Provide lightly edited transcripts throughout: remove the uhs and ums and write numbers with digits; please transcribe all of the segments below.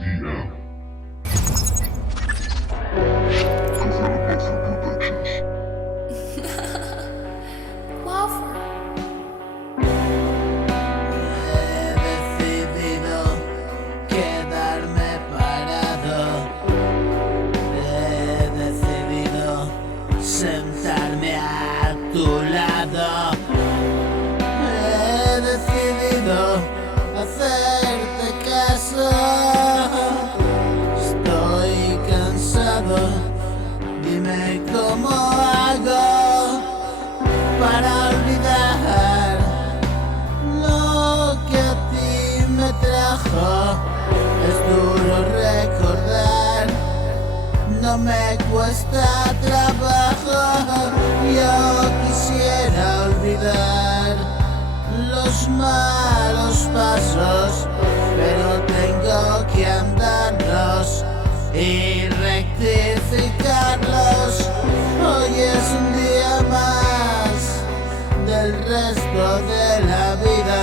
ADM. Developer Productions. Lover. He decidido quedarme parado. He decidido sentarme a tu lado. He decidido hacerte caso. Estoy cansado. Dime cómo hago para olvidar lo que a ti me trajo. Es duro recordar, no me cuesta trabajo. Yo quisiera olvidar los malos pasos, pero tengo que andarlos y rectificarlos. Hoy es un día más del resto de la vida.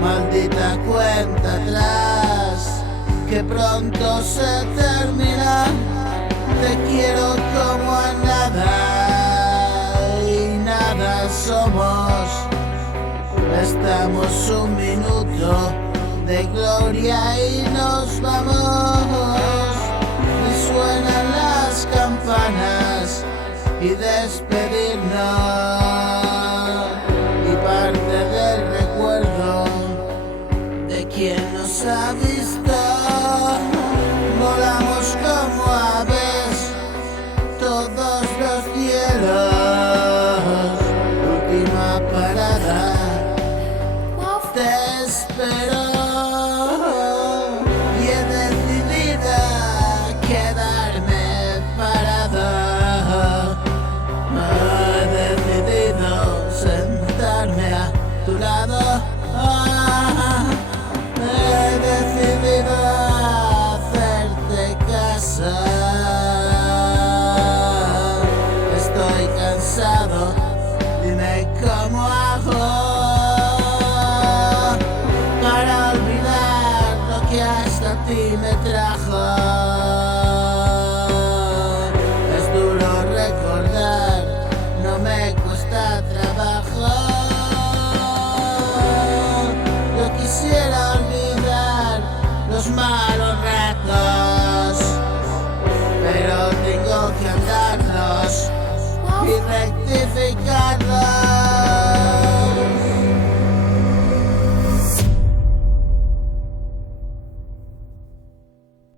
Maldita cuenta atrás, que pronto se termina. Te quiero como a nada y nada somos. Estamos un minuto de gloria y nos vamos. Y suenan las campanas y despedirnos. Y parte del recuerdo de quien nos ha visto. Volamos como aves todos los cielos. Última parada, te espero. Y he decidido quedarme parado. He decidido sentarme a tu lado. He decidido hacerte caso. Estoy cansado, dime cómo hago para olvidar lo que hasta ti me trajo.